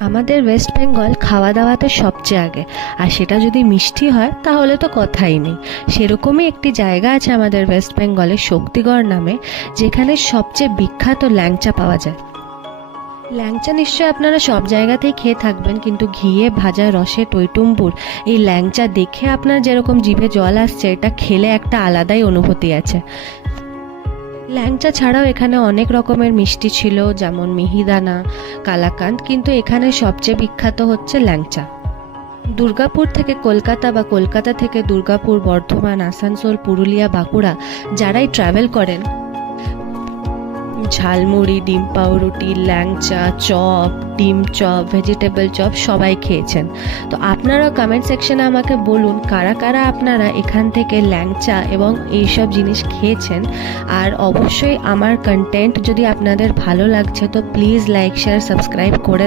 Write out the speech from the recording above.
আমাদের ওয়েস্ট বেঙ্গল খাওয়া দাওয়াতে সবচেয়ে আগে, আর সেটা যদি মিষ্টি হয় তাহলে তো কথাই নেই। সেরকমই একটি জায়গা আছে আমাদের ওয়েস্ট বেঙ্গলে, শক্তিগড় নামে, যেখানে সবচেয়ে বিখ্যাত ল্যাংচা পাওয়া যায়। ল্যাংচা নিশ্চয়ই আপনারা সব জায়গাতেই খেয়ে থাকবেন, কিন্তু ঘিয়ে ভাজা রসে টইটুম্বুর এই ল্যাংচা দেখে আপনার যেরকম জিভে জল আসছে, এটা খেলে একটা আলাদাই অনুভূতি আছে। ল্যাংচা ছাড়াও এখানে অনেক রকমের মিষ্টি ছিল, যেমন মিহিদানা, কালাকাঁদ, কিন্তু এখানে সবচেয়ে বিখ্যাত হচ্ছে ল্যাংচা। দুর্গাপুর থেকে কলকাতা বা কলকাতা থেকে দুর্গাপুর, বর্ধমান, আসানসোল, পুরুলিয়া, বাঁকুড়া যারাই ট্রাভেল করেন, ঝালমুড়ি, ডিম পাউরুটি, ল্যাংচা, চপ, ডিম চপ, ভেজিটেবল চপ সবাই খেয়েছেন। তো আপনারা কমেন্ট সেকশনে আমাকে বলুন কারা কারা আপনারা এখান থেকে ল্যাংচা এবং এইসব জিনিস খেয়েছেন। আর অবশ্যই আমার কন্টেন্ট যদি আপনাদের ভালো লাগছে তো প্লিজ লাইক, শেয়ার, সাবস্ক্রাইব করে